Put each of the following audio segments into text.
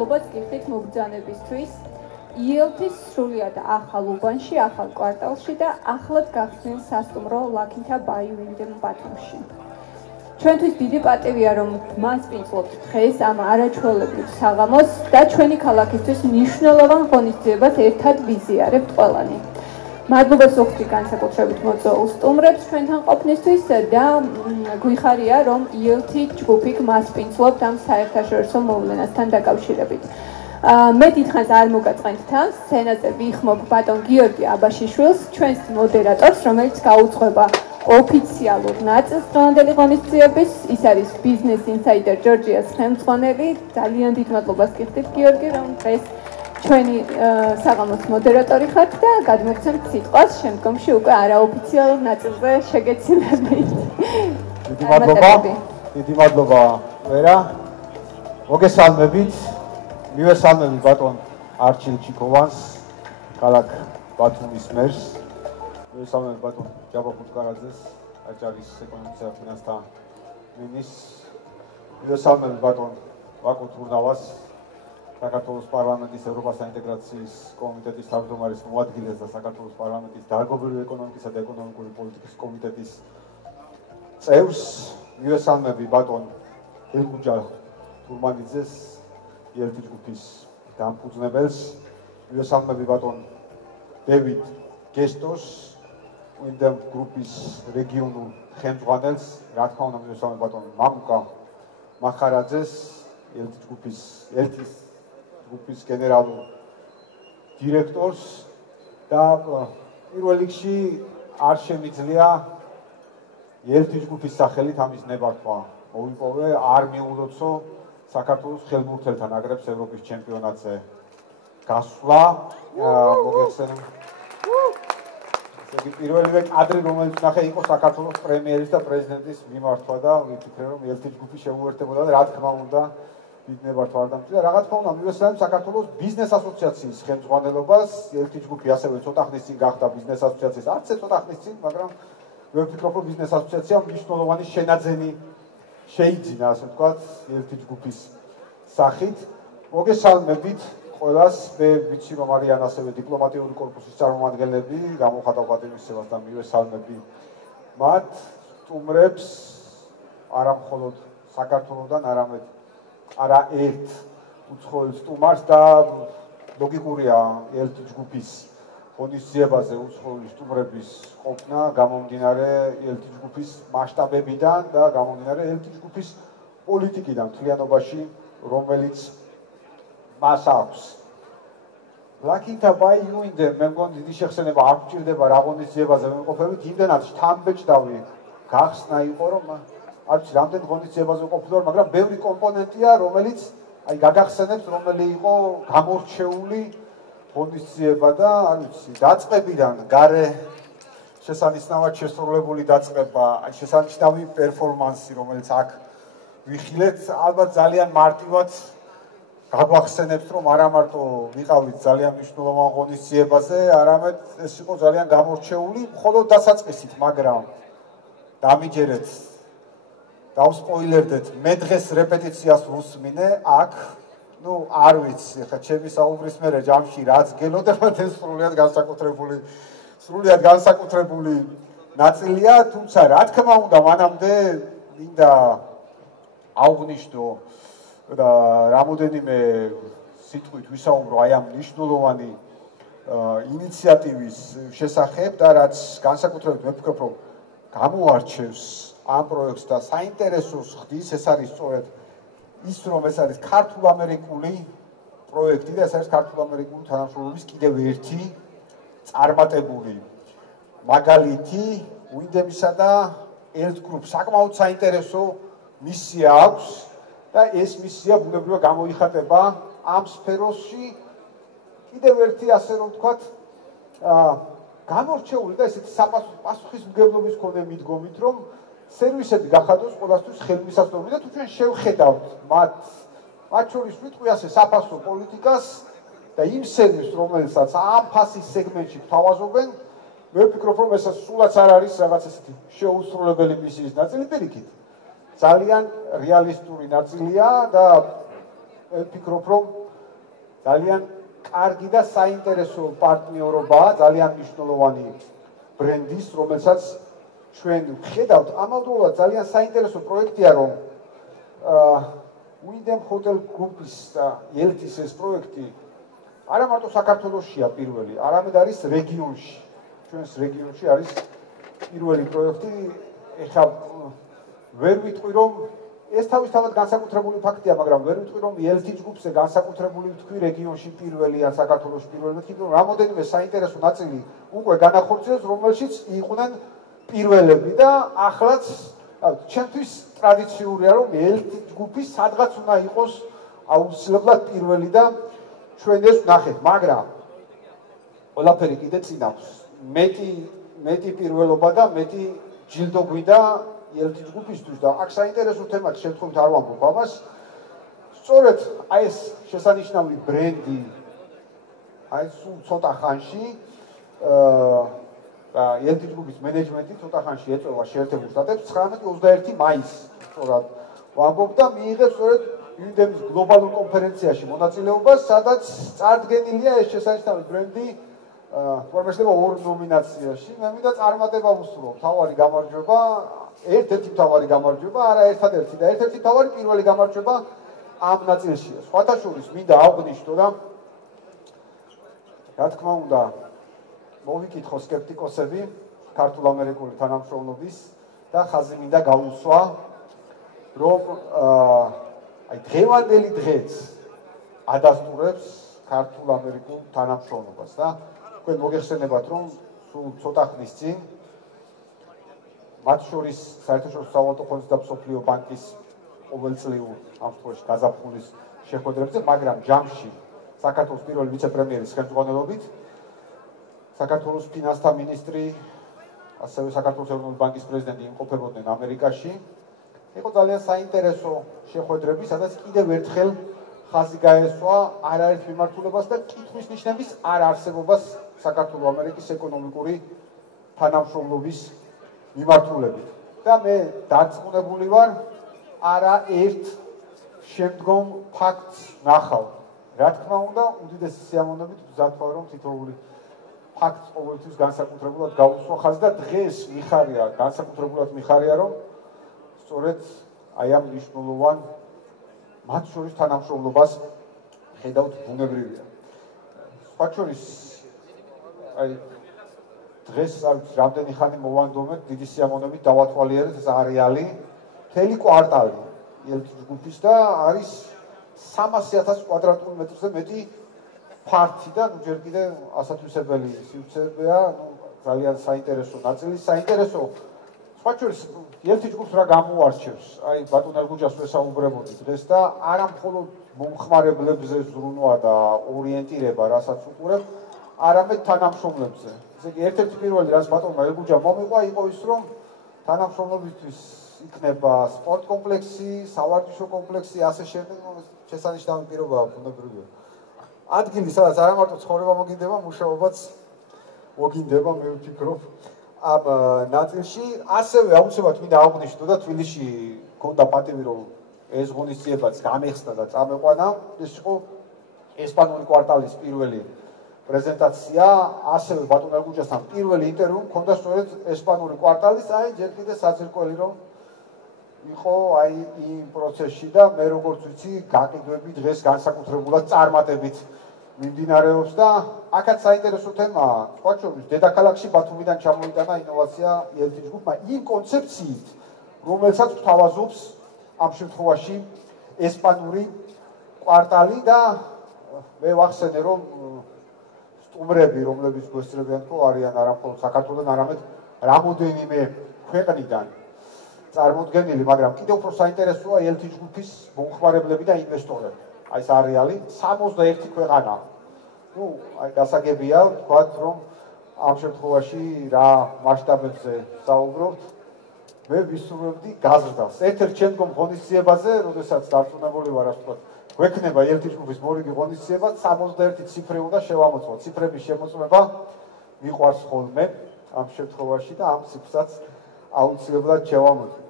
მოგწონებთ გიხდით მობრძანებისთვის იელთის სრულიად ახალ უბანში, ახალ კვარტალში და ახლად გახსნილ სასტუმრო ლაქინთა ბაიუინდემ ბათუმში. ჩვენთვის დიდი პატივია, რომ მას ვინწლობთ დღეს ამ არაჩვეულებრივ საღამოს და ჩვენი ქალაქისთვის მნიშვნელოვან ღონისძიებას ერთად ვიზიარებთ ყველანი. მადლობას ვუხდით განსაკუთრებით მოწვეულ სტუმრებს ჩვენთან ყოფნისთვის და გვიხარია, რომ იელთი ჯგუფი მას ვინწლობთ ამ საერთაშორისო მოვლენასთან დაკავშირებით. მე დიდხანს არ მოგაწყენთ თან, სცენაზე ვიხმობ ბატონ გიორგი აბაშიშვილს, ჩვენს მოდერატორს, რომელიც გაუძღვება ოფიციალურ ნაწილს დღევანდელი ღონისძიების. ის არის ბიზნეს ინსაიდერ ჯორჯიას ხელმძღვანელი. ძალიან დიდ მადლობას გიხდით გიორგი, რომ დღეს ჩვენი საღამოს მოდერატორი ხართ და გადმოგცემთ სიტყვას, შემდგომში უკვე არაოფიციალურ ნაწილზე შეგეცილებით. დიდი მადლობა ვერა. მოგესალმებით. მივესალმებით ბატონ არჩილ ჩიკოვანს, ქალაქ ბათუმის მერს. მივესალმებით ბატონ ჯაბა ხუთკარაძეს, აჭარის ეკონომიკისა და ფინანსთა მინისტრს. მივესალმებით ბატონ ვაკო თურნავას, საქართველოს პარლამენტის ევროპასა ინტეგრაციის კომიტეტის თავმჯდომარის მოადგილეს და საქართველოს პარლამენტის დარგობრივი ეკონომიკისა და ეკონომიკური პოლიტიკის კომიტეტის წევრს. მივესალმებით ბატონ ელგუჯა თურმანიძეს, იელთი ჯგუფის დამფუძნებელს. მივესალმებით ბატონ დევიდ გესტოს, უინდემ გრუპის რეგიონულ ხელმძღვანელს. რა თქმა უნდა მივესალმებით ბატონ მამუკა მახარაძეს, იელთი ჯგუფის გენერალურ დირექტორს და პირველ რიგში არ შემიძლია იელთი ჯგუფის სახელით ამის ნებართვა მოვიპოვე, არ მიულოცო საქართველოს ხელმურთელთა ნაკრებს ევროპის ჩემპიონატზე გასვლა. მოგეხსენებთ. ესე პირველივე კადრი, რომელიც ნახე, იყო საქართველოს პრემიერის და პრეზიდენტის მიმართვა და ვიფიქრე, რომ იელთი ჯგუფი შეუერთებოდა და რა თქმა უნდა დიდ ნებართვა არ დამჭირდა. რა თქმა უნდა, მივესალმებით საქართველოს ბიზნეს ასოციაციის ხელმძღვანელობას. იელთი ჯგუფი ასევე ცოტა ხნის წინ გახდა ბიზნეს ასოციაციის, არც ცოტა ხნის წინ, მაგრამ მე ვფიქრობ, რომ ბიზნეს ასოციაციამ მნიშვნელოვანი შენაძენი შეიძინა, ასე ვთქვათ, იელთი ჯგუფის სახით. მოგესალმებით ყველას. მე ვიცი, რომ არიან ასევე დიპლომატიური კორპუსის წარმომადგენლები, გამოხატავ პატივისცემას და მივესალმები მათ სტუმრებს, არა მხოლოდ საქართველოდან, არამედ არაერთ უცხოელ სტუმარს და ლოგიკურია იელთი ჯგუფის ღონისძიებაზე უცხოელი სტუმრების ყოფნა გამომდინარე იელთი ჯგუფის მასშტაბებიდან და გამომდინარე იელთი ჯგუფის პოლიტიკიდან მთლიანობაში, რომელიც მას აქვს. ლაქინთა ბაიუინდემ, მე მგონი დიდი შეხსენება არ გვჭირდება რა ღონისძიებაზე ვიმყოფებით, იმდენად შთამბეჭდავი გახსნა იყო, რომ არ ვიცი რამდენ ღონისძიებაზე ვყოფილვარ, მაგრამ ბევრი კომპონენტია, რომელიც აი გაგახსენებთ, რომელი იყო გამორჩეული ღონისძიება და არ ვიცი, დაწყებიდან გარე შესანიშნავად შესრულებული დაწყება, აი შესანიშნავი პერფორმანსი, რომელიც აქ ვიხილეთ, ალბათ ძალიან მარტივად გაგვახსენებთ, რომ არა მარტო ვიყავით ძალიან მნიშვნელოვან ღონისძიებაზე, არამედ ეს იყო ძალიან გამორჩეული, მხოლოდ დასაწყისით, მაგრამ დამიჯერეთ, დავსპოილერდეთ, მე დღეს რეპეტიციას ვუსმინე აქ, არ ვიცი, ხა ჩემი საუბრის მერე ჯამში რაც გელოდებათ ეს სრულიად განსაკუთრებული ნაწილია, თუმცა რა თქმა უნდა, მანამდე მინდა აღვნიშნო და რამოდენიმე სიტყვით ვისაუბრო აი ამ მნიშვნელოვანი ინიციატივის შესახებ და რაც განსაკუთრებით მე ვფიქრობ, რომ გამოარჩევს ამ პროექტს და საინტერესოს ხდის, ეს არის სწორედ ის, რომ ეს არის ქართულ-ამერიკული პროექტი და ეს არის ქართულ-ამერიკული თანამშრომლობის კიდევ ერთი წარმატებული მაგალითი. უინდემისა და ელთ გრუპ საკმაოდ საინტერესო მისია აქვს და ეს მისია ბუნებრივად გამოიხატება ამ სფეროში კიდევ ერთი, ასე რომ ვთქვათ, გამორჩეული და ესეთი პასუხისმგებლობის მქონე მიდგომით, რომ სერვისები გახადოს ყველასთვის ხელმისაწვდომი და თუ ჩვენ შევხედავთ მათ შორის ვიტყვი ასე საფასო პოლიტიკას და იმ სერვისს, რომელსაც ამ ფასის სეგმენტში გვთავაზობენ, მე ვფიქრობ, რომ ეს სულაც არ არის რაღაც ესეთი შეუსრულებელი მისიის ნაწილი, პირიქით. ძალიან რეალისტური ნაწილია და ვფიქრობ, რომ ძალიან კარგი და საინტერესო პარტნიორობაა, ძალიან მნიშვნელოვანი ბრენდის, რომელსაც ჩვენ ვხედავთ. ამავდროულად ძალიან საინტერესო პროექტია, რომ Windham Hotel Group-ის და ელთის ეს პროექტი არა მარტო საქართველოსშია პირველი, არამედ არის რეგიონში. ჩვენს რეგიონში არის პირველი პროექტი. ეხლა ვერ ვიტყვი, რომ ეს თავისთავად განსაკუთრებული ფაქტია, მაგრამ ვერ ვიტყვი, რომ ელთის ჯგუფზე განსაკუთრებული ვთქვი რეგიონში პირველი ან საქართველოში პირველი, მეთქი, რომ რამოდენიმე საინტერესო ნაწილი უკვე განახორციელეს, რომელშიც იყვნენ პირველები და ახლაც ჩემთვის ტრადიციურია, რომ ელთის ჯგუფი სადღაც უნდა იყოს აუცილებლად პირველი და ჩვენ ეს ვნახეთ, მაგრამ ყველაფერი კიდე წინ აქვს. მეტი პირველობა და მეტი ჯილდო გვინდა ელთის ჯგუფისთვის და აქ საინტერესო თემად შემთხვევით არ ვამბობ ამას. სწორედ აი ეს შესანიშნავი ბრენდი აი სულ ცოტა ხანში და ელთის ჯგუფის მენეჯმენტი ცოტა ხანში ეწევა შეერთებულ შტატებს 19-21 მაისს სწორად ვამბობ და მიიღეს სწორედ Windham-ის გლობალურ კონფერენციაში მონაწილეობას, სადაც წარდგენილია ეს შესანიშნავი ბრენდი თორმეტმეტ ორ ნომინაციაში. მე მინდა წარმატება ვუსურვო, მთავარი გამარჯვება, ერთ-ერთი მთავარი გამარჯვება, არა ერთადერთი და ერთ-ერთი მთავარი პირველი გამარჯვება ამ ნაწილშია. სხვათა შორის მინდა აღვნიშნო და რა თქმა უნდა მოვიკითხო სკეპტიკოსები ქართულ-ამერიკული თანამშრომლობის და ხაზი მინდა გაუსვა, რომ აი დღევანდელი დღეც ადასტურებს ქართულ-ამერიკულ თანამშრომლობას და თქვენ მოგეხსენებათ, რომ სულ ცოტა ხნის წინ მათ შორის საერთაშორისო სავალუტო ფონდის და მსოფლიო ბანკის ყოველწლიურ ამ შემთხვევაში გაზაფხულის შეხვედრებზე, მაგრამ ჯამში საქართველოს პირველი ვიცე-პრემიერის ხელმძღვანელობით საქართველოს ფინანსთა მინისტრი, ასევე საქართველოს ეროვნული ბანკის პრეზიდენტი იმყოფებოდნენ ამერიკაში. იყო ძალიან საინტერესო შეხვედრები, სადაც კიდევ ერთხელ ხაზი გაესვა არაერთ მიმართულებას და კითხვის ნიშნების არ არსებობას საქართველო-ამერიკის ეკონომიკური თანამშრომლობის მიმართულებით. და მე დარწმუნებული ვარ, არაერთ შემდგომ ფაქტს ნახავ. რა თქმა უნდა, უდიდესი სიამოვნებით ვზად ვარ, რომ თითოეული ფაქტს ყოველთვის განსაკუთრებულად გაუსვა ხაზი და დღეს მიხარია, განსაკუთრებულად მიხარია, რომ სწორედ აი ამ მნიშვნელოვან მათ შორის თანამშრომლობას ხედავთ ბუნებრივია. სხვა შორის აი დღეს რამდენი ხანი მოვანდომეთ, დიდი სიამოვნებით დავათვალიერეთ ეს არეალი, მთელი კვარტალი ელთის ჯგუფის და არის 300,000 კვადრატულ მეტრზე მეტი ფართი და ჯერ კიდე ასათვისებელი სივრცეებია, ძალიან საინტერესო ნაწილი, საინტერესო სხვა შორის ელთის ჯგუფს რა გამოარჩევს, აი ბატონ ელგუჯას ვესაუბრებოდი დღეს და არა მხოლოდ მომხმარებლებზე ზრუნვა და ორიენტირება, რასაც უყურებ, არამედ თანამშრომლებზე. ესე იგი, ერთ-ერთი პირველი, რაც ბატონმა ელგუჯამ მომიყვა, იყო ის, რომ თანამშრომლობისთვის იქნება სპორტ კომპლექსი, სავარჯიშო კომპლექსი, ასე შემდეგ, შესანიშნავი პირობაა ბუნებრივია. ადგილი, სადაც არა მარტო ცხოვრება მოგინდება, მუშაობაც მოგინდება, მე ვფიქრობ. ამ ნაწილში ასევე აუცილებლად მინდა აღვნიშნო და თბილისში მქონდა პატივი, რომ ეს ღონისძიებაც გამეხსნა და წამეყვანა. ეს იყო ესპანური კვარტალის პირველი პრეზენტაცია, ასევე ბატონ ელგუჯასთან პირველი ინტერვიუ მქონდა სწორედ ესპანური კვარტალის, აი ჯერ კიდე საძირკველი რომ იყო აი იმ პროცესში და მე როგორც ვიცი, გაყიდვები დღეს განსაკუთრებულად წარმატებით მიმდინარეობს და აქაც საინტერესო თემაა. სხვა შორის დედაქალაქში ბათუმიდან ჩამოიტანა ინოვაცია ელთის ჯგუფმა იმ კონცეფციით, რომელსაც გვთავაზობს ამ შემთხვევაში ესპანური კვარტალი და მე ვახსენე, რომ სტუმრები, რომლებიც გვესწრებიან, თუ არიან არა მხოლოდ საქართველოდან, არამედ რამოდენიმე ქვეყნიდან წარმოდგენილი, მაგრამ კიდევ უფრო საინტერესოა ელთის ჯგუფის მომხმარებლები და ინვესტორები. აი ეს არეალი 61 ქვეყანა. ნუ აი გასაგებია ვთქვათ, რომ ამ შემთხვევაში რა მასშტაბებზე საუბრობთ, მე ვისურვებდი გაზრდას. ერთ-ერთ შემდგომ ღონისძიებაზე, როდესაც დარწმუნებული ვარ, ასე ვთქვათ, გვექნება ელთის ჯგუფის მორიგი ღონისძიება, 61 ციფრი უნდა შევამოწმოთ. ციფრების შემოწმება მიყვარს ხოლმე ამ შემთხვევაში და ამ ციფრსაც აუცილებლად შევამოწმოთ.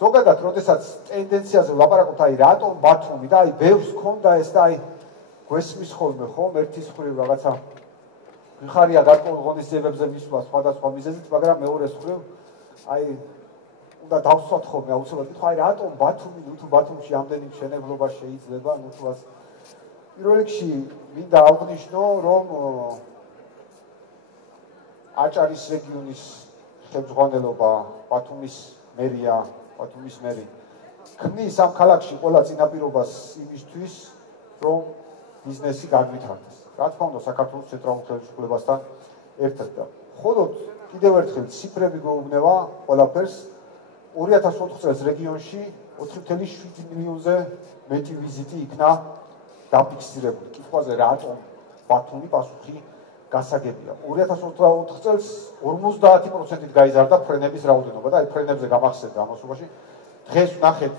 ზოგადად, როდესაც ტენდენციაზე ვლაპარაკობთ, აი რატომ ბათუმი და აი ბევრს ქონდა ეს და აი გვესმის ხოლმე ხომ ერთის მხრივ რაღაცა ხარია გარკვეულ ღონისძიებებზე მისვლა სხვადასხვა მიზეზით, მაგრამ მეორეს მხრივ აი უნდა დავსვათ ხოლმე აუცილებლად კითხვა, აი რატომ ბათუმი, თუ ბათუმში ამდენი მშენებლობა შეიძლება, ნუ თუ პირველ რიგში მინდა აღვნიშნო, რომ აჭარის რეგიონის ხელმძღვანელობა, ბათუმის მერია, ბათუმის მერი ქმნის ამ ქალაქში ყველა წინაპირობას იმისთვის, რომ ბიზნესი განვითარდეს. რა თქმა უნდა, საქართველოს ცენტრალურ ხელისუფლებასთან ერთად და მხოლოდ კიდევ ერთხელ ციფრები გვეუბნება ყველაფერს. 2004 წელს რეგიონში 4.7 მილიონზე მეტი ვიზიტი იქნა დაფიქსირებული. კითხვაზე რატომ ბათუმი პასუხი გასაგებია. 2024 წელს 50%-ით გაიზარდა ფრენების რაოდენობა და აი ფრენებზე გამახსენდა ამასობაში. დღეს ვნახეთ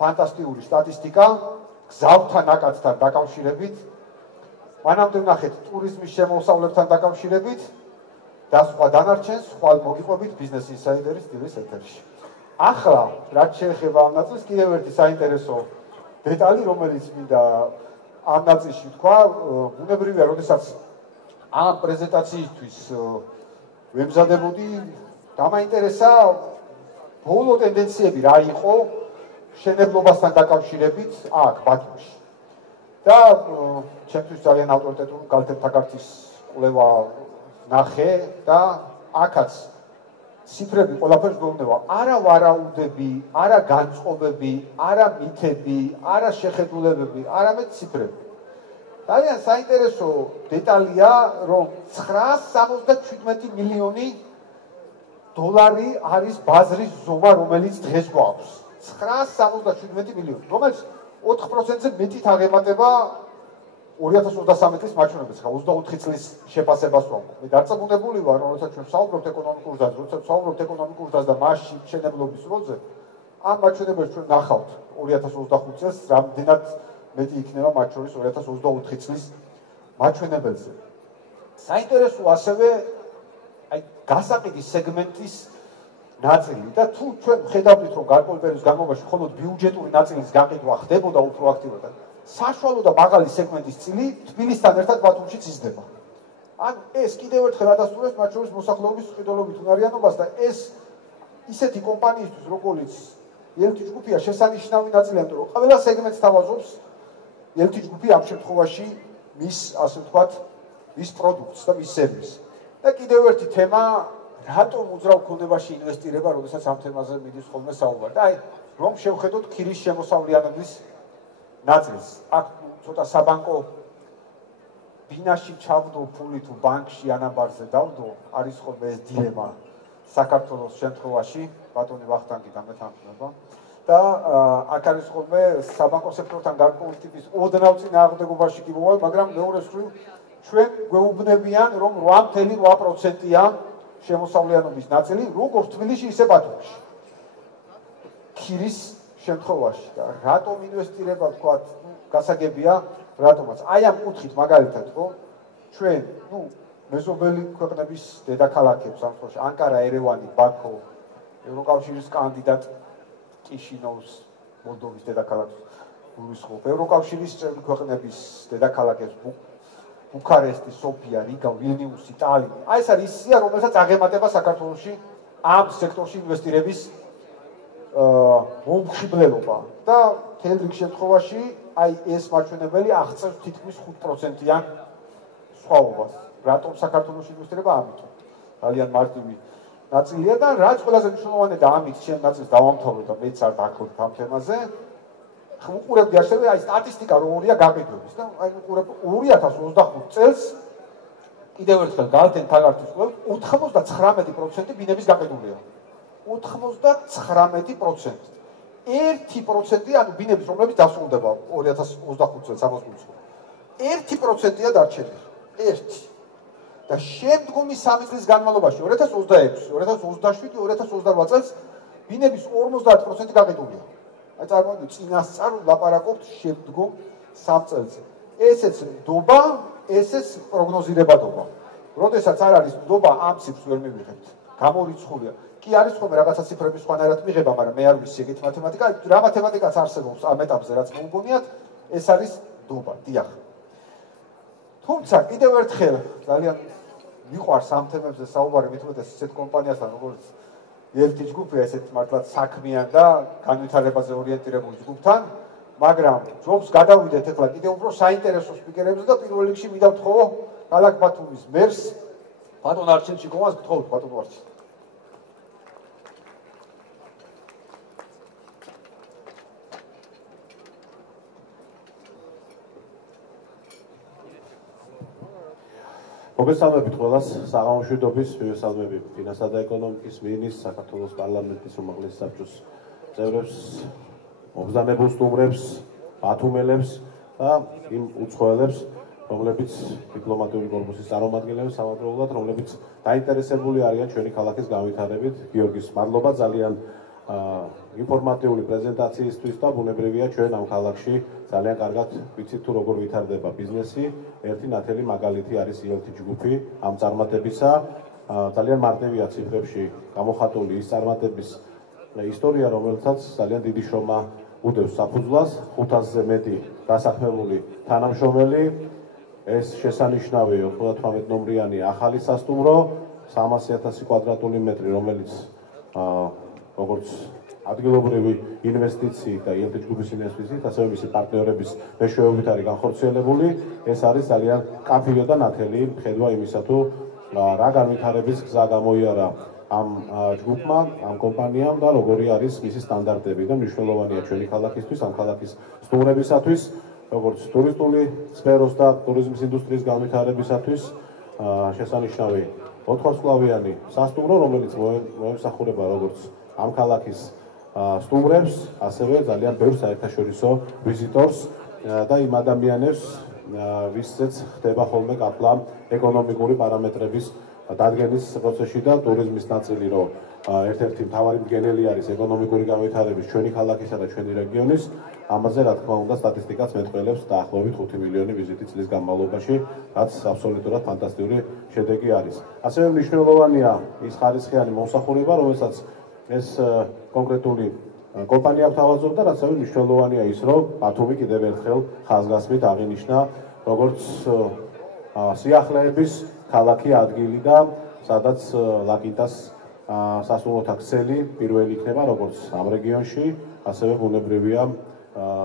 ფანტასტიკური სტატისტიკა გზავთან ნაკადთან დაკავშირებით. მანამდე ვნახეთ ტურიზმის შემოსავლებთან დაკავშირებით და სხვა დანარჩენს ხვალ მოგიყვებით ბიზნეს ინსაიდერის ტივის ეთერში. ახლა რაც შეეხება ამ ნაწილს კიდევ ერთი საინტერესო დეტალი, რომელიც მინდა ამ ნაწილში თქვა, ბუნებრივია, როდესაც ამ პრეზენტაციისთვის ვემზადებოდი, დამაინტერესა ბოლო ტენდენციები რა იყო მშენებლობასთან დაკავშირებით აქ ბათუმში. და ჩემთვის ძალიან ავტორიტეტული გალთებთაგარეთის კვლევა ნახე და აქაც ციფრები ყველაფერს გვეუბნება, არა ვარაუდები, არა განწყობები, არა მითები, არა შეხედულებები, არამედ ციფრები. ძალიან საინტერესო დეტალია, რომ 977 მილიონი დოლარი არის ბაზრის ზომა, რომელიც დღეს გვაქვს. 977 მილიონი, რომელიც 4%-ზე მეტით აღემატება 2023 წლის მაჩვენებლებს, ხა 24 წლის შეფასებას ვამბობ. მე დარწმუნებული ვარ, რომ როცა ჩვენ ვსაუბრობთ ეკონომიკურ დაზს, როცა ვსაუბრობთ ეკონომიკურ დაზს და მასში მშენებლობის როლზე, ამ მაჩვენებელს ჩვენ ნახავთ 2025 წელს, რამდენად მეტი იქნება მათ შორის 2024 წლის მაჩვენებელზე. საინტერესო ასევე აი გასაყიდის სეგმენტის ნაწილი და თუ ჩვენ ხედავთ, რომ გარკვეულ პერიოდის განმავლობაში მხოლოდ ბიუჯეტური ნაწილის გაყიდვა ხდებოდა უფრო აქტიურად, საშუალო და მაღალი სეგმენტის წილი თბილისთან ერთად ბათუმშიც იზრდება. ან ეს კიდევ ერთხელ ადასტურებს მათ შორის მოსახლეობის ყიდულობით უნარიანობას და ეს ისეთი კომპანიისთვის, როგორც ელთი ჯგუფია, შესანიშნავი ნაწილია, იმიტომ რომ ყველა სეგმენტს თავაზობს ელთი ჯგუფი ამ შემთხვევაში მის, ასე ვთქვათ, მის პროდუქტს და მის სერვისს. და კიდევ ერთი თემა, რატომ უძრავ ქონებაში ინვესტირება, როდესაც ამ თემაზე მიდის ხოლმე საუბარი. და აი, რომ შევხედოთ ქირის შემოსავლიანობის ნაწილს. აქ ცოტა საბანკო ბინაში ჩავდო ფული თუ ბანკში ანაბარზე დავდო, არის ხოლმე ეს დილემა საქართველოს შემთხვევაში, ბატონი ვახტანგი გამეთანხმება. და აქ არის ხოლმე საბანკო სექტორთან გარკვეული ტიპის ოდნავ წინააღმდეგობაში კი მოვალ, მაგრამ მეორე მხრივ ჩვენ გვეუბნებიან, რომ 8.8%-ია შემოსავლიანობის ნაწილი, როგორც თბილისში, ისე ბათუმში. ქირის შემთხვევაში და რატომ ინვესტირება ვთქვათ, გასაგებია რატომაც. აი ამ კუთხით მაგალითად, ხო, ჩვენ, მეზობელი ქვეყნების დედაქალაქებს, ამ შემთხვევაში ანკარა, ერევანი, ბაქო, ევროკავშირის კანდიდატ კიშინოვს, მოლდოვის დედაქალაქს გულისხმობ, ევროკავშირის წევრი ქვეყნების დედაქალაქებს, ბუქარესტი, სოფია, რიგა, ვილნიუსი, ტალინი. აი ეს არის ისია, რომელსაც აღემატება საქართველოში ამ სექტორში ინვესტირების მომხიბლელობა და მთელ რიგ შემთხვევაში აი ეს მაჩვენებელი აღწევს თითქმის 5%-იან სხვაობას. რატომ საქართველოში ინვესტირება? ამიტომ. ძალიან მარტივი ნაწილია და რაც ყველაზე მნიშვნელოვანია და ამით ჩემ ნაწილს დავამთავრებ და მეც არ დაგხვდით ამ თემაზე. უყურებდი ასევე აი სტატისტიკა როგორია გაყიდვების და აი უყურებ 2025 წელს კიდევ ერთხელ გალთენ თაგარეთის კვლევით 99% ბინების გაყიდულია. 99%. 1% ანუ ბინების რომლებიც დასრულდება 2025 წელს ამას გულისხმობ. 1%-ია დარჩენილი. 1. და შემდგომი 3 წლის განმავლობაში 2026, 2027, 2028 წელს ბინების 50% გაყიდულია. აი წარმოვიდგინეთ, წინასწარ ვლაპარაკობთ შემდგომ 3 წელზე. ესეც ნდობა, ესეც პროგნოზირებადობა. როდესაც არ არის ნდობა, ამ ციფრს ვერ მივიღებთ. გამორიცხულია. კი არის ხოლმე რაღაცა ციფრები სხვანაირად მიღება, მაგრამ მე არ ვიცი ეგეთ მათემატიკა. რა მათემატიკაც არსებობს ამ ეტაპზე, რაც მოუგონიათ, ეს არის ხდება, დიახ. თუმცა კიდევ ერთხელ ძალიან მიყვარს ამ თემებზე საუბარი, მით უმეტეს ისეთ კომპანიასთან, როგორც ELT ჯგუფია, ესეთ მართლაც საქმიან და განვითარებაზე ორიენტირებული ჯგუფთან, მაგრამ ჯობს გადავიდეთ ახლა კიდევ უფრო საინტერესო სპიკერებზე და პირველ რიგში მინდა ვთხოვო ქალაქ ბათუმის მერს ბატონ არჩილ ჩიკოვას, გთხოვთ ბატონ არჩილ. მოგესალმებით ყველას, საღამო მშვიდობის, მივესალმები ფინანსთა და ეკონომიკის მინისტრს, საქართველოს პარლამენტის უმაღლეს საბჭოს წევრებს, მობრძანებულ სტუმრებს, ბათუმელებს და იმ უცხოელებს, რომლებიც დიპლომატიური კორპუსის წარმომადგენლები სამაგროულად, რომლებიც დაინტერესებული არიან ჩვენი ქალაქის განვითარებით. გიორგის მადლობა ძალიან ინფორმატიული პრეზენტაციისთვის და ბუნებრივია ჩვენ ამ ქალაქში ძალიან კარგად ვიცით თუ როგორ ვითარდება ბიზნესი. ერთი ნათელი მაგალითი არის ELT ჯგუფი ამ წარმატებისა. ძალიან მარტივია ციფრებში გამოხატული ის წარმატების ისტორია, რომელსაც ძალიან დიდი შრომა უდევს საფუძვლას. 500-ზე მეტი დასაქმებული თანამშრომელი, ეს შესანიშნავი 98 ნომრიანი ახალი სასტუმრო, 300,000 კვადრატული მეტრი, რომელიც როგორც ადგილობრივი ინვესტიციით და ELT ჯგუფის ინვესტიციით, ასევე მისი პარტნიორების მეშვეობით არის განხორციელებული. ეს არის ძალიან კაფიო და ნათელი ხედვა იმისა, თუ რა განვითარების გზა გამოიარა ამ ჯგუფმა, ამ კომპანიამ და როგორი არის მისი სტანდარტები და მნიშვნელოვანია ჩვენი ქალაქისთვის, ამ ქალაქის სტუმრებისათვის, როგორც ტურისტული სფეროს და ტურიზმის ინდუსტრიის განვითარებისათვის შესანიშნავი 4-სხლავიანი სასტუმრო, რომელიც მოემსახურება როგორც ამ ქალაქის სტუმრებს, ასევე ძალიან ბევრ საერთაშორისო ვიზიტორს და იმ ადამიანებს, ვისაც ხდება ხოლმე კაფლა ეკონომიკური პარამეტრების დადგენის პროცესში და ტურიზმის ნაწილი, რომ ერთ-ერთი მთავარი მდგენელი არის ეკონომიკური განვითარების ჩვენი ქალაქისა და ჩვენი რეგიონის. ამაზე რა თქმა უნდა სტატისტიკაც მეტყველებს დაახლოებით 5 მილიონი ვიზიტი წლის განმავლობაში, რაც აბსოლუტურად ფანტასტიკური შედეგი არის. ასევე მნიშვნელოვანია ის ხარისხიანი მომსახურება, რომელსაც ეს კონკრეტული კომპანია თავაზობდა, რაც ასევე მნიშვნელოვანია ის, რომ ბათუმი კიდევ ერთხელ ხაზგასმით აღინიშნა როგორც სიახლეების ქალაქი ადგილი და სადაც ლაკინტას სასტუმროთა ქსელი პირველი იქნება როგორც ამ რეგიონში, ასევე ბუნებრივია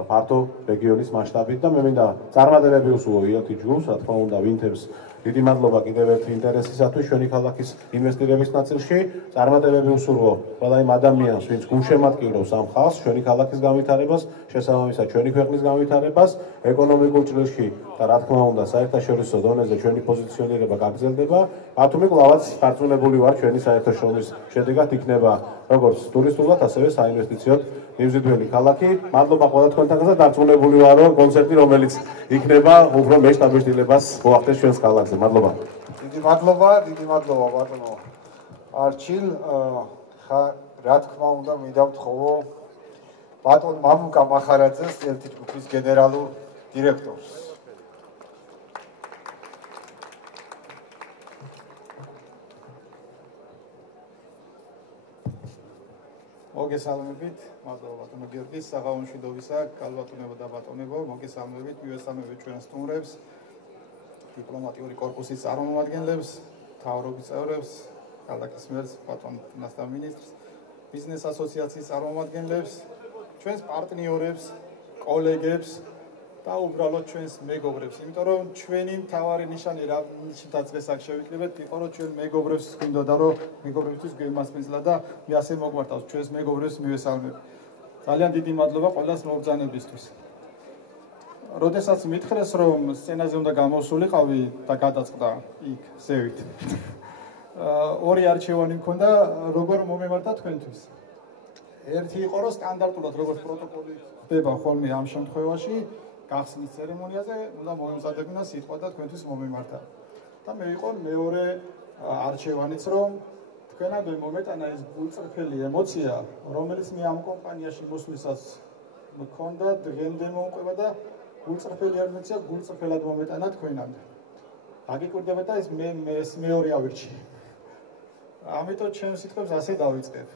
ფართო რეგიონის მასშტაბით და მე მინდა წარმატებები უსურვო ELT ჯგუფს, რა თქმა უნდა ვინთებს დიდი მადლობა კიდევ ერთი ინტერესისათვის ჩვენი ქალაქის ინვესტირების ნაწილში. წარმატებები უსურვო ყველა იმ ადამიანს, ვინც გულშემატკივრობს ამ ხალხს, ჩვენი ქალაქის განვითარებას, შესაბამისად ჩვენი ქვეყნის განვითარებას, ეკონომიკურ ჭრილში და რა თქმა უნდა საერთაშორისო დონეზე ჩვენი პოზიციონირება გაგრძელდება. ბათუმი კლავაც დარწმუნებული ვარ, ჩვენი საერთაშორისო შედეგად იქნება როგორც ტურისტულად, ასევე საინვესტიციოდ მივზიდველი ქალაქი. მადლობა ყველა თქვენთანაც და დარწმუნებული ვარ, რომ კონცერტი, რომელიც იქნება, უფრო მეშტაბეშტილებას მოახდენს ჩვენს ქალაქზე. მადლობა. დიდი მადლობა ბატონო არჩილ. რა თქმა უნდა მინდა ვთხოვო ბატონ მამუკა მახარაძეს, ELT ჯგუფის გენერალურ დირექტორს. მოგესალმებით, მადლობა ბატონო გიორგი, საღამო მშვიდობისა, კალბატონებო და ბატონებო, მოგესალმებით, მივესალმებით ჩვენ სტუმრებს, დიპლომატიური კორპუსის წარმომადგენლებს, მთავრობის წევრებს, ქალაქის მერს, ბატონ ფინანსთა მინისტრს, ბიზნეს ასოციაციის წარმომადგენლებს, ჩვენს პარტნიორებს, კოლეგებს და უბრალოდ ჩვენს მეგობრებს, იმიტომ რომ ჩვენი მთავარი ნიშანი რა ნიშნითაც დღეს აქ შევიკრიბეთ, იყო რომ ჩვენ მეგობრებს გვინდოდა რომ მეგობრებისთვის გვემასპინძლა და მე ასე მოგვართავს ჩვენს მეგობრებს მივესალმებ. ძალიან დიდი მადლობა ყველას მობრძანებისთვის. როდესაც მითხრეს რომ სცენაზე უნდა გამოსულიყავი და გადაწყდა იქ ზევით. ორი არჩევანი მქონდა როგორ მომემართა თქვენთვის. ერთი იყო რომ სტანდარტულად როგორც პროტოკოლი ხდება ხოლმე ამ შემთხვევაში გახსნის ცერემონიაზე უნდა მომემზადებინა სიტყვა და თქვენთვის მომემართა. და მე იყო მეორე არჩევანიც რომ თქვენამდე მომეტანა ეს გულწრფელი ემოცია, რომელიც მე ამ კომპანიაში მოსვლისას მქონდა, დღემდე მომყვება და გულწრფელი ემოცია გულწრფელად მომეტანა თქვენამდე. აგიკვირდება და ეს მეორე ავირჩიე. ამიტომ ჩემს სიტყვებს ასე დავიწყებ.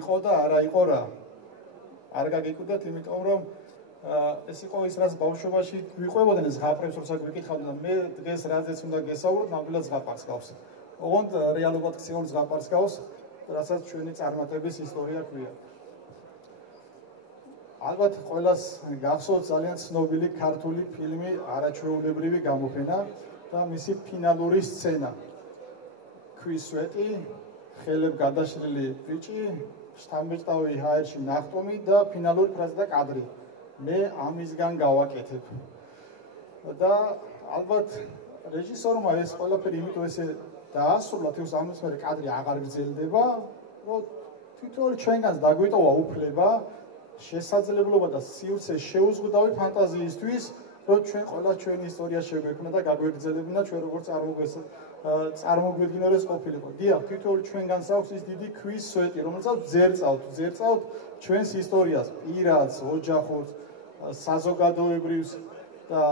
იყო და არა იყო რა. არ გაგიკვირდათ, იმიტომ რომ ეს იყო ის რაც ბავშვობაში გვიყვებოდნენ ზღაპრებს როცა გვიკითხავდნენ და მე დღეს რაზეც უნდა გესაუბროთ ნამდვილად ზღაპარს გავს. ოღონდ რეალურად ქცეულ ზღაპარს გავს, რასაც ჩვენი წარმატების ისტორია ქვია. ალბათ ყველას გახსოვთ ძალიან ცნობილი ქართული ფილმი არაჩვეულებრივი გამოფენა და მისი ფინალური სცენა. ქვის სვეტი, ხელებ გადაშლილი ბიჭი, შთამბეჭდავი ჰაერში ნახტომი და ფინალური ფრაზა და კადრი. მე ამისგან გავაკეთებ. და ალბათ რეჟისორმა ეს ყველაფერი იმიტომ ესე დაასრულა, თუმცა ამის მერე კადრი აღარ გრძელდება, რომ თითოეული ჩვენგანს დაგვიტოვა უფლება, შესაძლებლობა და სივრცე შეუზღუდავი ფანტაზიისთვის, რომ ჩვენ ყველა ჩვენი ისტორია შეგვექმნა და გაგვეგრძელებინა ჩვენ როგორც წარმოგვედგინა ეს ყოფილიყო. დიახ, თითოეული ჩვენგანს აქვს ის დიდი ქვის სვეტი, რომელსაც ძერწავთ ჩვენს ისტორიას, პირადს, ოჯახურს, საზოგადოებრივს და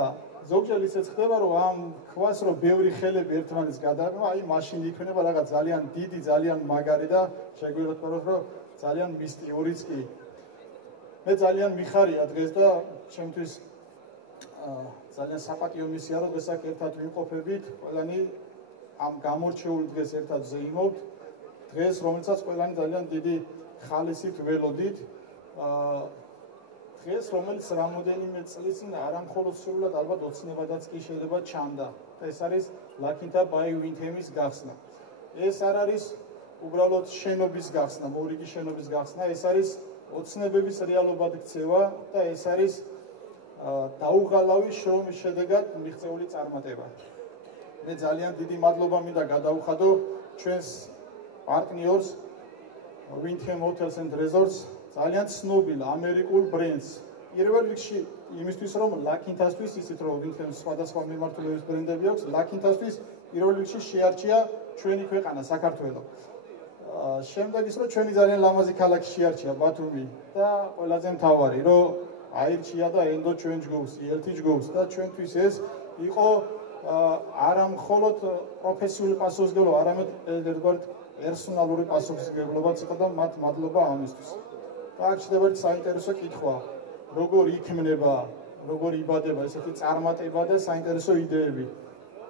ზოგჯერ ისეც ხდება, რომ ამ ქვას რომ ბევრი ხელები ერთმანეთს გადააყენება, აი მაშინ იქნება რაღაც ძალიან დიდი, ძალიან მაგარი და შეგვიძლია რომ ძალიან მისტიურიც კი. მე ძალიან მიხარია დღეს და ჩემთვის ძალიან საპატიო მისია რომ დღეს აქ ერთად ვიმყოფებით, ყველანი ამ გამორჩეულ დღეს ერთად ზეიმობთ. დღეს რომელსაც ყველანი ძალიან დიდი ხალისით ველოდით. დღეს რომელიც რამოდენიმე წლის წინ არამხოლოდ სრულად ალბათ ოცნებადაც კი შეიძლება ჩანდა. ეს არის ლაკინთა ბაი ვინთემის გახსნა. ეს არ არის უბრალოდ შენობის გახსნა, მორიგი შენობის გახსნა, ეს არის ოცნებების რეალობად ქცევა და ეს არის დაუღალავი შრომის შედეგად მიღწეული წარმატება. მე ძალიან დიდი მადლობა მინდა გადავუხადო ჩვენს პარტნიორს Windham Hotels and Resorts, ძალიან ცნობილ ამერიკულ ბრენდს. პირველ რიგში იმისთვის რომ ლაკინთასთვის ისეთ რომ Windham სხვადასხვა მიმართულების ბრენდები აქვს, ლაკინთასთვის პირველ რიგში შეარჩია ჩვენი ქვეყანა საქართველო. შემდეგ ის რომ ჩვენი ძალიან ლამაზი ქალაქი შეარჩია ბათუმი და ყველაზე მთავარი რომ აირჩია და ენდო ჩვენ ჯგუფს, ELT ჯგუფს და ჩვენთვის ეს იყო არა მხოლოდ პროფესიული პასუხისმგებლობა, არამედ ერთგვარად პერსონალური პასუხისმგებლობაც იყო და მათ მადლობა ამისთვის. და აქ ჩნდება საინტერესო კითხვა, როგორ იქმნება, როგორ იბადება ესეთი წარმატება და საინტერესო იდეები.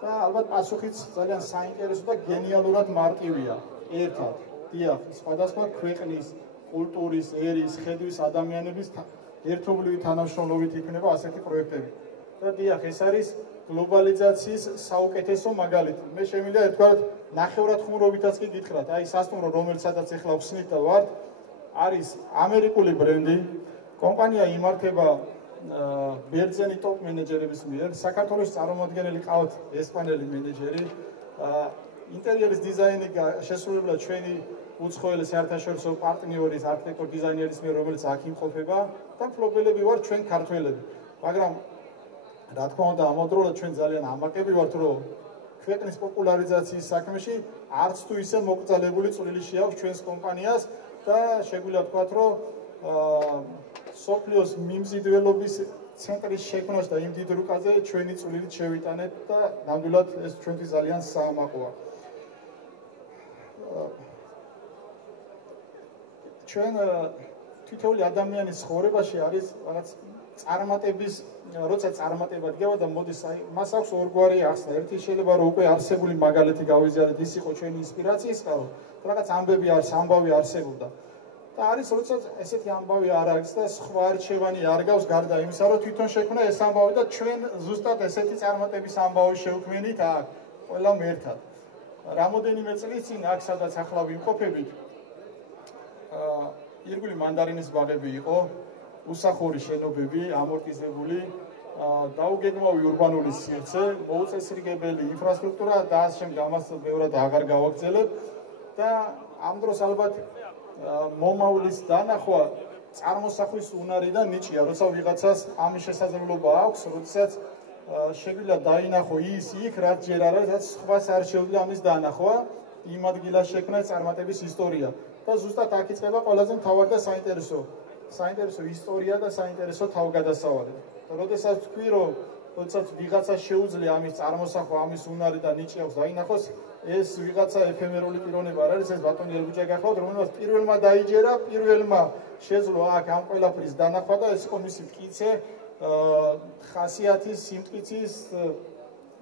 და ალბათ პასუხიც ძალიან საინტერესო და გენიალურად მარტივია. ერთად, დიახ, სხვადასხვა ქვეყნის, კულტურის, ერის, ხედვის ადამიანების ერთობლივი თანამშრომლობით იქმნება ასეთი პროექტები. და დიახ, ეს არის გლობალიზაციის საუკეთესო მაგალითი. მე შემიძლია ერთგვარად ნახევრად ხუმრობითაც კი გითხრათ, აი სასტუმრო რომელსაც ახლა ვხსნით და ვართ, არის ამერიკული ბრენდი, კომპანია იმართება ბერძენი ტოპ მენეჯერების მიერ, საქართველოს წარმომადგენელი ყავთ ესპანელი მენეჯერი, ინტერიერის დიზაინი შესრულებულა ჩვენი უცხოელი საერთაშორისო პარტნიორის არქიტექტორ დიზაინერის მიერ, რომელიც აქ იმყოფება და მფლობელები ვართ ჩვენ ქართველები. მაგრამ რა თქმა უნდა, ამავდროულად ჩვენ ძალიან ამაყები ვართ, რომ ქვეყნის პოპულარიზაციის საქმეში არც თუ ისე მოკრძალებული წვლილი შეაქვს ჩვენს კომპანიას და შეგვიძლია ვთქვათ, რომ სოფლიოს მიმზიდველობის ცენტრის შექმნას და იმ დიდ რუკაზე ჩვენი წვლილით შევიტანეთ და ნამდვილად ეს ჩვენთვის ძალიან საამაყოა. ჩვენ თითოეული ადამიანის ცხოვრებაში არის რაღაც წარმატების, როცა წარმატება დგება და მოდის, მას აქვს ორგვარი ახსნა. ერთი შეიძლება რომ უკვე არსებული მაგალითი გავიზიარეთ, ის იყო ჩვენი ინსპირაციის წყარო, რაღაც ამბავი არსებობდა. და არის როცა ესეთი ამბავი არ არის და სხვა არჩევანი არ გავს გარდა იმისა, რომ თვითონ შექმნა ეს ამბავი და ჩვენ ზუსტად ესეთი წარმატების ამბავი შევქმნით აქ, ყველამ ერთად. რამოდენიმე წლის წინ აქ სადაც ახლა ვიმყოფებით, ირგვლივ მანდარინის ბაღები იყო, უსახური შენობები, ამორტიზებული, დაუგეგმავი ურბანული სივრცე, მოუწესრიგებელი ინფრასტრუქტურა და ამ შემდეგ ამას ბევრად აღარ გავაგრძელებ და ამ დროს ალბათ მომავლის დანახვა წარმოსახვის უნარიდან ნიჭია, როცა ვიღაცას ამის შესაძლებლობა აქვს, როდესაც შეგვიძლია დაინახო ის იქ, რაც ჯერ არ არის, რაც სხვას არ შეუძლია ამის დანახვა, იმ ადგილას შექმნა წარმატების ისტორია. და ზუსტად აქ იწყება ყველაზე მთავარი და საინტერესო ისტორია და საინტერესო თავგადასავალი. და როდესაც თქვი, რომ როდესაც ვიღაცა შეუძლია ამის წარმოსახვა, ამის უნარი და ნიჭი აქვს დაინახოს, ეს ვიღაცა ეფემერული პიროვნება არ არის, ეს ბატონი ელბუჯა გახლავთ, რომელმაც პირველმა დაიჯერა, პირველმა შეძლო აქ ამ ყველაფრის დანახვა და ეს იყო მისი მტკიცე ხასიათის, სიმტკიცის,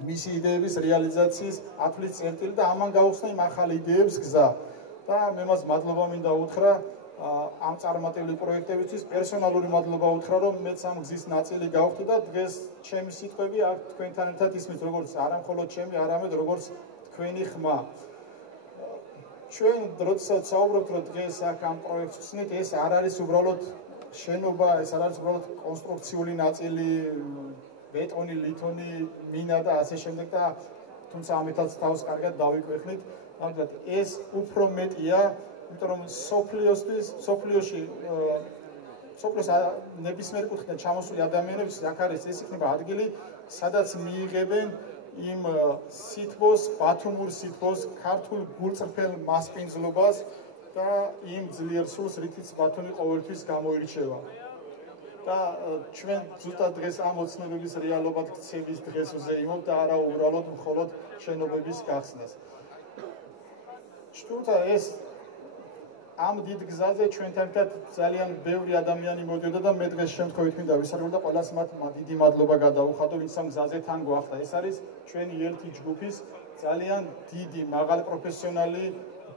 მისი იდეების რეალიზაციის ათვლის წერტილი და ამან გაუხსნა იმ ახალი იდეების გზა. და მე მას მადლობა მინდა უთხრა ამ წარმატებული პროექტებისთვის, პერსონალური მადლობა უთხრა, რომ მეც ამ გზის ნაწილი გავხდი და დღეს ჩემი სიტყვები აქ თქვენთან ერთად ისმის, როგორც არა მხოლოდ ჩემი, არამედ როგორც თქვენი ხმა. ჩვენ როდესაც საუბრობთ, რომ დღეს აქ ამ პროექტს ვხსნით, ეს არ არის უბრალოდ შენობა, ეს არ არის უბრალოდ კონსტრუქციული ნაწილი, ბეტონი, ლითონი, მინა და ასე შემდეგ და თუმცა ამითაც თავს კარგად დავიკვეხნით, მაგრამ ეს უფრო მეტია, იმიტომ რომ სოფლიოში ნებისმიერ კუთხიდან ჩამოსული ადამიანების აქ არის ეს იქნება ადგილი, სადაც მიიღებენ იმ სითბოს, ბათუმურ სითბოს, ქართულ გულწრფელ მასპინძლობას და იმ ძლიერ სულს, რითიც ბათუმი ყოველთვის გამოირჩევა. და ჩვენ ზუსტად დღეს ამ ოცნებების რეალობად ქცევის დღეს ვზეიმობ და არა უბრალოდ მხოლოდ შენობების გახსნას. თუმცა ეს ამ დიდ გზაზე ჩვენთან ერთად ძალიან ბევრი ადამიანი მოდიოდა და მე დღეს შემთხვევით მინდა ვისაუბრო და ყველას მათ დიდი მადლობა გადავუხადო, ვინც ამ გზაზე თან გვახდა. ეს არის ჩვენი ELT ჯგუფის ძალიან დიდი, მაღალი პროფესიონალი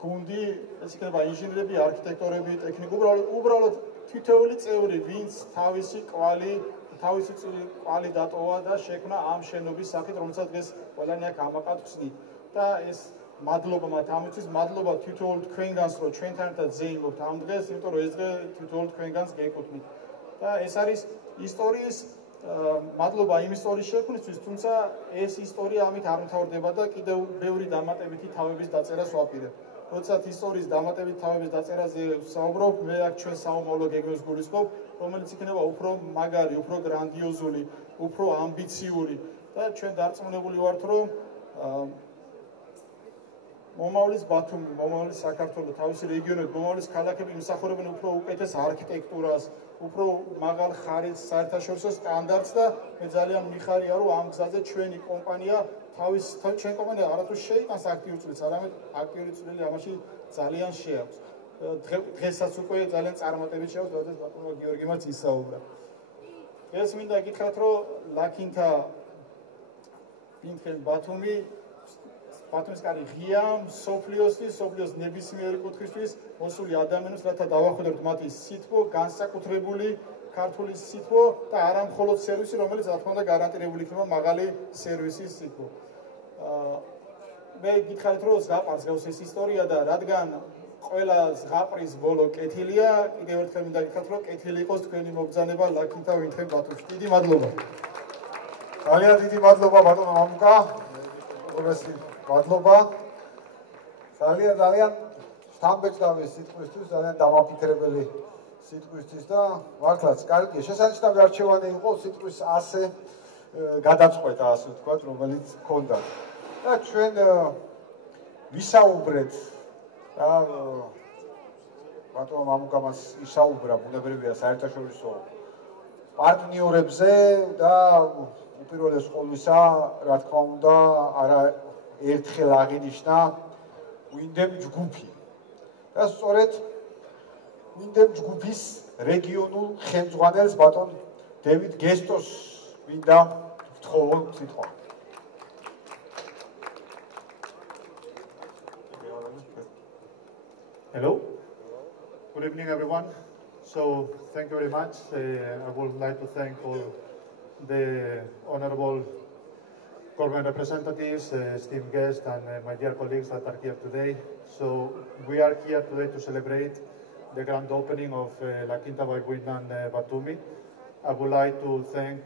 გუნდი, ეს იქნება ინჟინერები, არქიტექტორები, ტექნიკები, უბრალოდ თითოეული წევრი, ვინც თავისი კვალი დატოვა და შექმნა ამ შენობის სახით, რომელსაც დღეს ყველანი აქ ამაყად ხსნით. და ეს მადლობა მათ ამისთვის, მადლობა თითოეულ თქვენგანს, რომ ჩვენთან ერთად ზეიმობთ ამ დღეს, იმიტომ რომ ეს დღე თითოეულ თქვენგანს გეკუთვნით. და ეს არის ისტორიის მადლობა იმ ისტორიის შექმნისთვის, თუმცა ეს ისტორია ამით არ მთავრდება და კიდევ ბევრი დამატებითი თავების დაწერას ვაპირებ. როდესაც ისტორიის დამატებით თავების დაწერაზე ვსაუბრობ, მე აქ ჩვენ საომავლო გეგმებს გულისხმობ, რომელიც იქნება უფრო მაგარი, უფრო გრანდიოზული, უფრო ამბიციური და ჩვენ დარწმუნებული ვართ, რომ მომავლის ბათუმი, მომავლის საქართველო, თავისი რეგიონები, მომავლის ქალაქები იმსახურებენ უფრო უკეთეს არქიტექტურას, უფრო მაღალ ხარისხს, საერთაშორისო სტანდარტს და მე ძალიან მიხარია, რომ ამ გზაზე ჩვენი კომპანია ჩვენ კომპანია არათუ შეიტანს აქტიურ წვლილს, არამედ აქტიური წვლილი ამაში ძალიან შეაქვს. დღესაც უკვე ძალიან წარმატებით შეაქვს, როდესაც ბატონმა გიორგიმაც ისაუბრა. დღეს მინდა გითხრათ, რომ ლაკინთა პინკენ ბათუმის კარი ღია სოფლიოს ნებისმიერი კუთხისთვის მოსული ადამიანებს, რათა დავახვედროთ მათი სითბო, განსაკუთრებული ქართული სითბო და არა მხოლოდ სერვისი, რომელიც რა თქმა უნდა გარანტირებული იქნება მაღალი სერვისის სითბო. მე გითხარით, რომ ზღაპარს გავს ეს ისტორია და რადგან ყველა ზღაპრის ბოლო კეთილია, კიდევ ერთხელ მინდა გითხრათ, რომ კეთილი იყოს თქვენი მობრძანება ლაკინთა ვინთხენ ბათუმში. დიდი მადლობა. ძალიან დიდი მადლობა ბატონო მამუკა. მადლობა. ძალიან სტამბეჭდავი სიტყვისთვის, ძალიან დამაფიქრებელი სიტყვისთვის და მართლაც კარგია. შესანიშნავი არჩევანი იყო სიტყვის ასე გადაწყვეტა, ასე ვთქვათ, რომელიც ჰქონდა. და ჩვენ ვისაუბრეთ და ბატონო მამუკამაც ისაუბრა ბუნებრივია საერთაშორისო პარტნიორებზე და უპირველეს ყოვლისა, რა თქმა უნდა, არა ერთხელ აღინიშნა ვინდემ ჯგუფი. და სწორედ ვინდემ ჯგუფის რეგიონულ ხელმძღვანელს ბატონ დევიდ გესტოს მინდა ვთხოვო სიტყვა. Hello. Good evening, everyone. So, thank you very much. I would like to thank all the honorable government representatives, esteemed guests, and my dear colleagues that are here today. So, we are here today to celebrate the grand opening of La Quinta by Windman Batumi. I would like to thank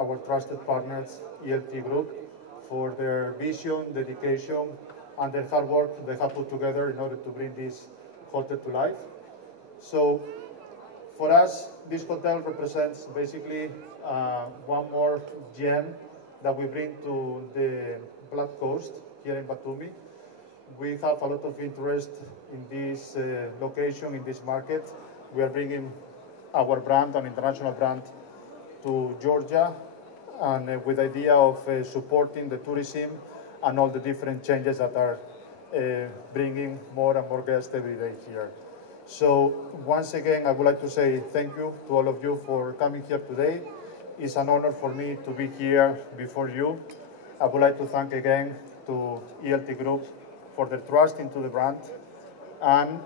our trusted partners, ELT Group, for their vision, dedication, and the hard work they have put together in order to bring this hotel to life. So for us, this hotel represents basically one more gem that we bring to the Black Coast here in Batumi. We have a lot of interest in this location, in this market. We are bringing our brand, an international brand, to Georgia, and with the idea of supporting the tourism and all the different changes that are bringing more and more guests every day here. So once again, I would like to say thank you to all of you for coming here today. It's an honor for me to be here before you. I would like to thank again to ELT Group for their trust into the brand. And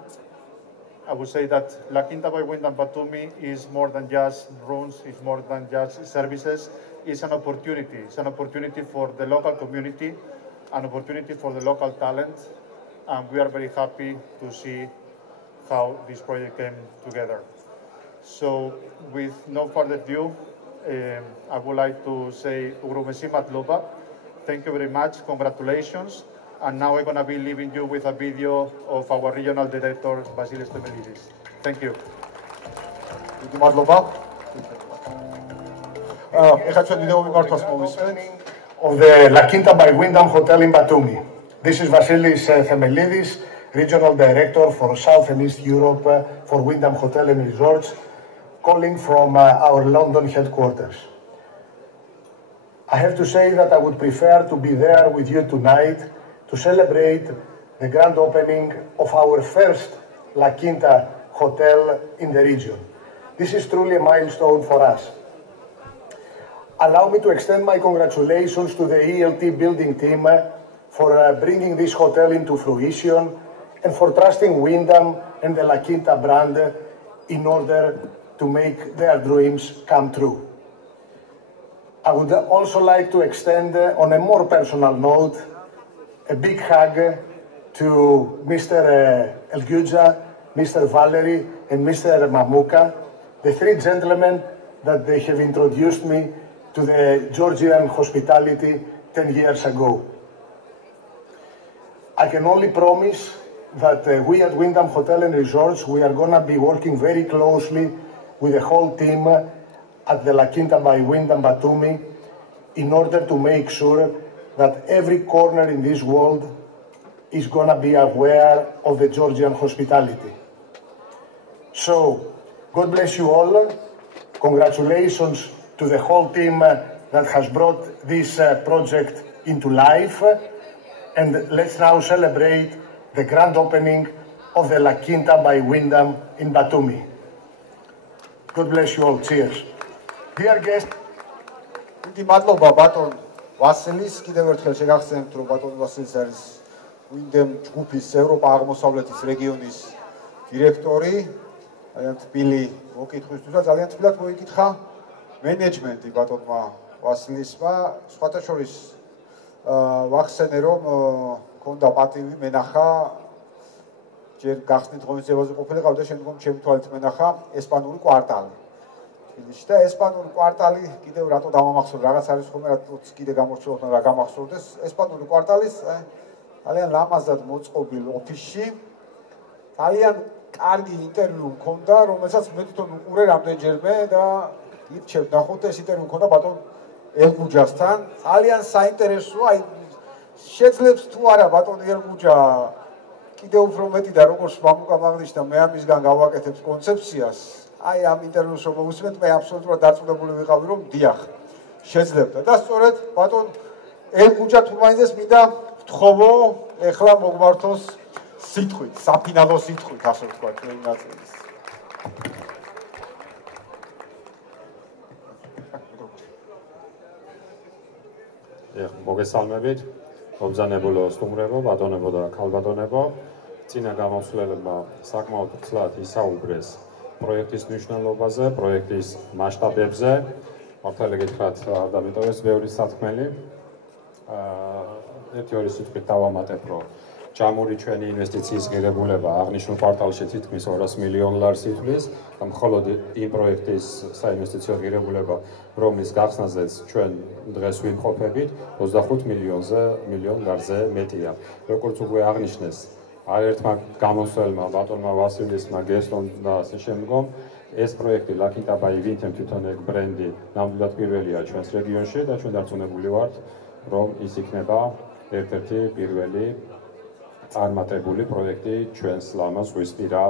I would say that La Quinta by Wyndham Batumi is more than just rooms, it's more than just services. It's an opportunity. It's an opportunity for the local community, an opportunity for the local talent. And we are very happy to see how this project came together. So with no further ado, I would like to say Urumesi Matluba. Thank you very much, congratulations. And now we're going to be leaving you with a video of our regional director, Vasilis Temelidis. Thank you. Thank you, Matluba. Of the La Quinta by Wyndham Hotel in Batumi. This is Vasilis Temelidis, Regional Director for South and East Europe for Wyndham Hotel and Resorts, calling from our London headquarters. I have to say that I would prefer to be there with you tonight to celebrate the grand opening of our first La Quinta hotel in the region. This is truly a milestone for us. Allow me to extend my congratulations to the ELT building team for bringing this hotel into fruition and for trusting Wyndham and the La Quinta brand in order to make their dreams come true. I would also like to extend, on a more personal note, a big hug to Mr. Elguja, Mr. Valery, and Mr. Mamuka, the three gentlemen that they have introduced me to the Georgian hospitality 10 years ago. I can only promise that we at Wyndham Hotel and Resorts, we are going to be working very closely with the whole team at the La Quinta by Wyndham Batumi in order to make sure that every corner in this world is going to be aware of the Georgian hospitality. So, God bless you all. Congratulations to the whole team that has brought this project into life. And let's now celebrate the grand opening of the La Quinta by Wyndham in Batumi. God bless you all. Cheers. Dear guests. მადლობა ბატონ ვასილის, კიდევ ერთხელ შეგახსენებთ, რომ ბატონ ვასილის არის Wyndham ჯგუფის ევროპა-აღმოსავლეთის რეგიონის დირექტორი. ძალიან თბილი მოკითხვისთვის და ძალიან თბილად მოიკითხა მენეჯმენტი ბატონმა ვასილისმა. სხვათა შორის ვახსენე, რომ ქონდა პატივი მენახა ჯერ გახსნით ღონისძიებაზე ყოფილიყავ და შემდგომ ჩემი თვალით მენახა ესპანური კვარტალი. და ესპანური კვარტალი კიდევ რატო დამამახსოვრე, რაღაც არის ხოლმე რატოც კიდე გამორჩეულობ და რა გამახსოვრდეს. ესპანური კვარტალის ძალიან ლამაზად მოწყობილ ოფისში ძალიან კარგი ინტერვიუ მქონდა, რომელსაც მე თვითონ უყურე რამდენჯერმე და ირჩევ ნახოთ ეს ინტერვიუ მქონდა ბატონ ელგუჯასთან. ძალიან საინტერესოა, აი შეძლებს თუ არა ბატონ ელგუჯა კიდევ უფრო მეტი და როგორც მამუკა მაგნიშნა მე ამისგან გავაკეთებ კონცეფციას. აი ამ ინტერვიუს რომ მოვუსმენთ, მე აბსოლუტურად დარწმუნებული ვიყავი, რომ დიახ, შეძლებდა. და სწორედ ბატონ ელგუჯა თურმანიძეს მინდა ვთხოვო ეხლა მოგმართოს სიტყვით, საფინალო სიტყვით, ასე ვთქვათ, იმ ნაწილის. მოგესალმებით, მობრძანებულო სტუმრებო, ბატონებო და ქალბატონებო. წინა გამოსვლებმა საკმაოდ ცლად ისაუბრეს პროექტის მნიშვნელობაზე, პროექტის მასშტაბებზე. მართალი გითხრათ, არ დამიტოვეს ბევრი სათქმელი. ერთი-ორი სიტყვით დავამატებ, რომ ჯამური ჩვენი ინვესტიციის ღირებულება აღნიშნულ კვარტალში თითქმის 200 მილიონ ლარს ითვლის და მხოლოდ იმ პროექტის საინვესტიციო ღირებულება, რომლის გახსნაზეც ჩვენ დღეს ვიმყოფებით, 25 მილიონ ლარზე მეტია. როგორც უკვე აღნიშნეს, არერთმა გამოსვლელმა, ბატონმა ვასილისმა, გესტონ და ასე შემდგომ, ეს პროექტი La Quinta by Wyndham თვითონ ეგ ბრენდი ნამდვილად პირველია ჩვენს რეგიონში და ჩვენ დარწმუნებული ვართ, რომ ის იქნება ერთ-ერთი პირველი წარმატებული პროექტი ჩვენს ლამაზ ზღვისპირა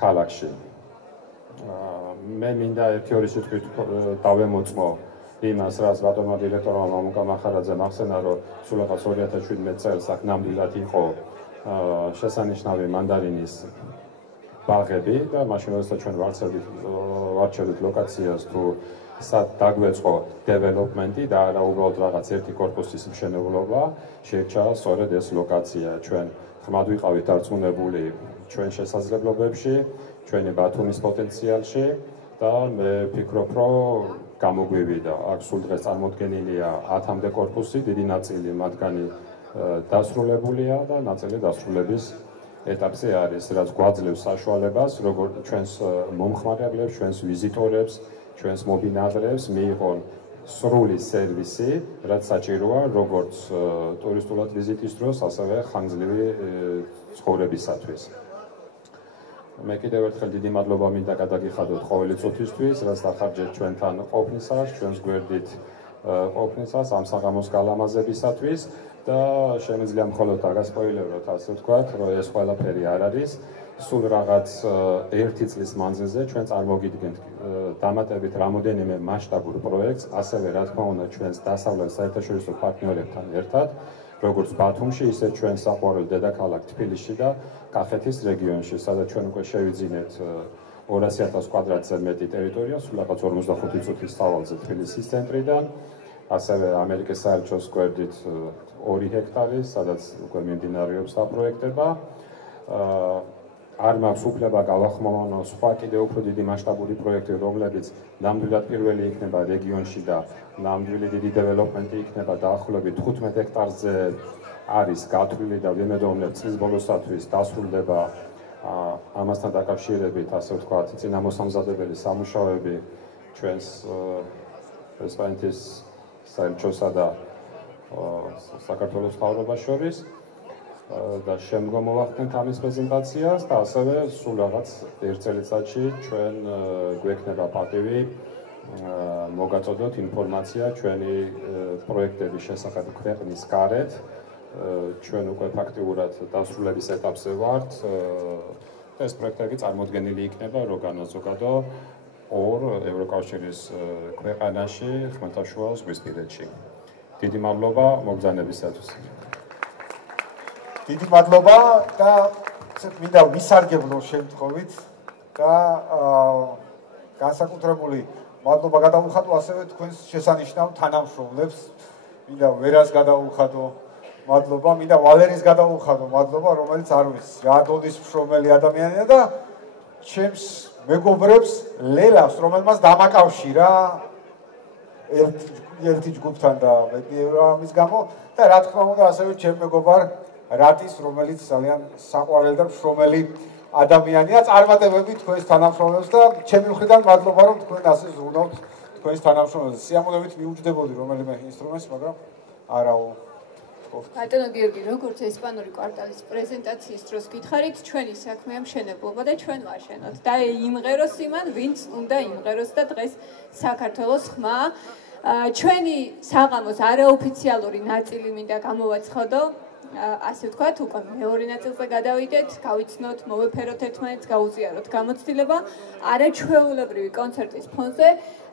ქალაქში. მე მინდა ერთი-ორი სიტყვით დავემოწმო იმას, რაც ბატონმა დირექტორმა მამუკა მახარაძემ ახსენა, რომ სულაც 2017 წელს აქ ნამდვილად იყო შესანიშნავი მანდარინის ბაღები და მაშინ როდესაც ჩვენ ვარჩევთ ლოკაციას თუ სად დაგვეწყო დეველოპმენტი და არა უბრალოდ რაღაც ერთი კორპუსის მშენებლობა, შეირჩა სწორედ ეს ლოკაცია. ჩვენ ხმად ვიყავით დარწმუნებული ჩვენ შესაძლებლობებში, ჩვენი ბათუმის პოტენციალში და მე ვფიქრობ, რომ გამოგვივიდა. აქ სულ დღეს წარმოდგენილია 10-მდე კორპუსი, დიდი ნაწილი მათგანი დასრულებულია და ნაწილი დასრულების ეტაპზე არის, რაც გვაძლევს საშუალებას, როგორც ჩვენს მომხმარებლებს, ჩვენს ვიზიტორებს, ჩვენს მობინადრებს მიიღონ სრული სერვისი, რაც საჭიროა როგორც ტურისტულად ვიზიტის დროს, ასევე ხანგრძლივი ცხოვრებისათვის. მე კიდევ ერთხელ დიდი მადლობა მინდა გადაგიხადოთ ყოველი წუთისთვის, რაც დახარჯეთ ჩვენთან ყოფნისას, ჩვენს გვერდით ყოფნისას, ამ საღამოს გალამაზებისათვის და შემიძლია მხოლოდ დაგასპოილეროთ, ასე ვთქვათ, რომ ეს ყველაფერი არ არის. სულ რაღაც ერთი წლის მანძილზე ჩვენ წარმოგიდგენთ დამატებით რამოდენიმე მასშტაბურ პროექტს, ასევე რა თქმა უნდა ჩვენს დასავლეთ საერთაშორისო პარტნიორებთან ერთად, როგორც ბათუმში, ისე ჩვენ საყვარელ დედაქალაქ თბილისში და კახეთის რეგიონში, სადაც ჩვენ უკვე შევიძინეთ 200,000 კვადრატზე მეტი ტერიტორია, სულ რაღაც 45 წუთის სავალზე თბილისის ცენტრიდან, ასევე ამერიკის საელჩოს გვერდით 2 ჰექტარი, სადაც უკვე მიმდინარეობს დაპროექტება. არ მაქვს უფლება გავახმოვანო სხვა კიდევ უფრო დიდი მასშტაბური პროექტი, რომლებიც ნამდვილად პირველი იქნება რეგიონში და ნამდვილი დიდი დეველოპმენტი იქნება დაახლოებით 15 ჰექტარზე არის გათვლილი და ვიმედოვნებ წლის ბოლოსთვის დასრულდება ამასთან დაკავშირებით, ასე ვთქვათ, წინამოსამზადებელი სამუშაოები ჩვენს ესპანეთის საელჩოსა და საქართველოს მთავრობას შორის. და შემდგომ მოვახდენთ ამის პრეზენტაციას და ასევე სულ რაღაც ერთ წელიწადში ჩვენ გვექნება პატივი მოგაწოდოთ ინფორმაცია ჩვენი პროექტების შესახებ ქვეყნის გარეთ. ჩვენ უკვე ფაქტიურად დასრულების ეტაპზე ვართ. ეს პროექტები წარმოდგენილი იქნება როგანაზოგადო 2 ევროკავშირის ქვეყანაში ხმელთაშუა ზღვისპირეთში. დიდი მადლობა მოგზაურობისათვის. დიდი მადლობა და მინდა ვისარგებლო შემთხვევით და განსაკუთრებული მადლობა გადავუხადო ასევე თქვენს შესანიშნავ თანამშრომლებს. მინდა ვერას გადავუხადო მადლობა, მინდა ვალერის გადავუხადო მადლობა, რომელიც არ ვიცი, რა დონის მშრომელი ადამიანია და ჩემს მეგობრებს ლელავს, რომელმაც დამაკავშირა ერთი ჯგუფთან და ამის გამო და რა თქმა უნდა ასევე ჩემ მეგობარ რატის, რომელიც ძალიან საყვარელი და მშრომელი ადამიანია, წარმატებები თქვენს თანამშრომლებს და ჩემი მხრიდან მადლობა, რომ თქვენ ასე ზრუნავთ თქვენს თანამშრომლებს. სიამოვნებით მიუჯდებოდი რომელიმე ინსტრუმენტს, მაგრამ არაო. ბატონო გიორგი, როგორც ესპანური კვარტალის პრეზენტაციის დროს გითხარით, ჩვენი საქმეა მშენებლობა და ჩვენ ვაშენოთ. და იმღეროს იმან, ვინც უნდა იმღეროს და დღეს საქართველოს ხმა. ჩვენი საღამოს არაოფიციალური ნაწილი მინდა გამოვაცხადო. ასე ვთქვათ, უკვე მეორე ნაწილზე გადავიდეთ, გავიცნოთ, მოვეფეროთ ერთმანეთს, გაუზიაროთ გამოცდილება არაჩვეულებრივი კონცერტის ფონზე,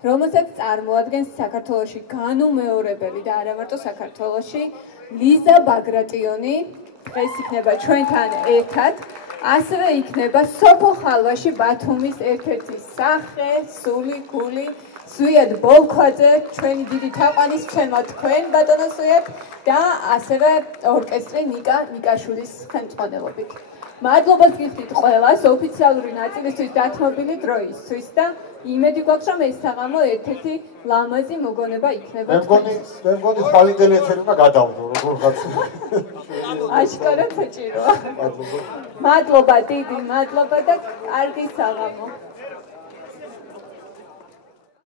რომელსაც წარმოადგენს საქართველოში განუმეორებელი და არა მარტო საქართველოში ლიზა ბაგრატიონი. დღეს იქნება ჩვენთან ერთად, ასევე იქნება სოფო ხალვაში ბათუმის ერთ-ერთი სახე, სული, გული, სვიად ბოლქვაძე, ჩვენი დიდი თაყვანისმცემლად თქვენ ბატონო სვიად და ასევე ორკესტრი ნიკაშვილის ხელმძღვანელობით. მადლობას გიხდით ყველას ოფიციალური ნაწილისთვის დათმობილი დროისთვის და იმედი გვაქვს, რომ ეს საღამო ერთ-ერთი ლამაზი მოგონება იქნება თქვენთვის. მე მგონი ხვალინდელი ეთერი უნდა გადავდო, როგორღაც. აშკარად საჭიროა. მადლობა, დიდი მადლობა და კარგი საღამო.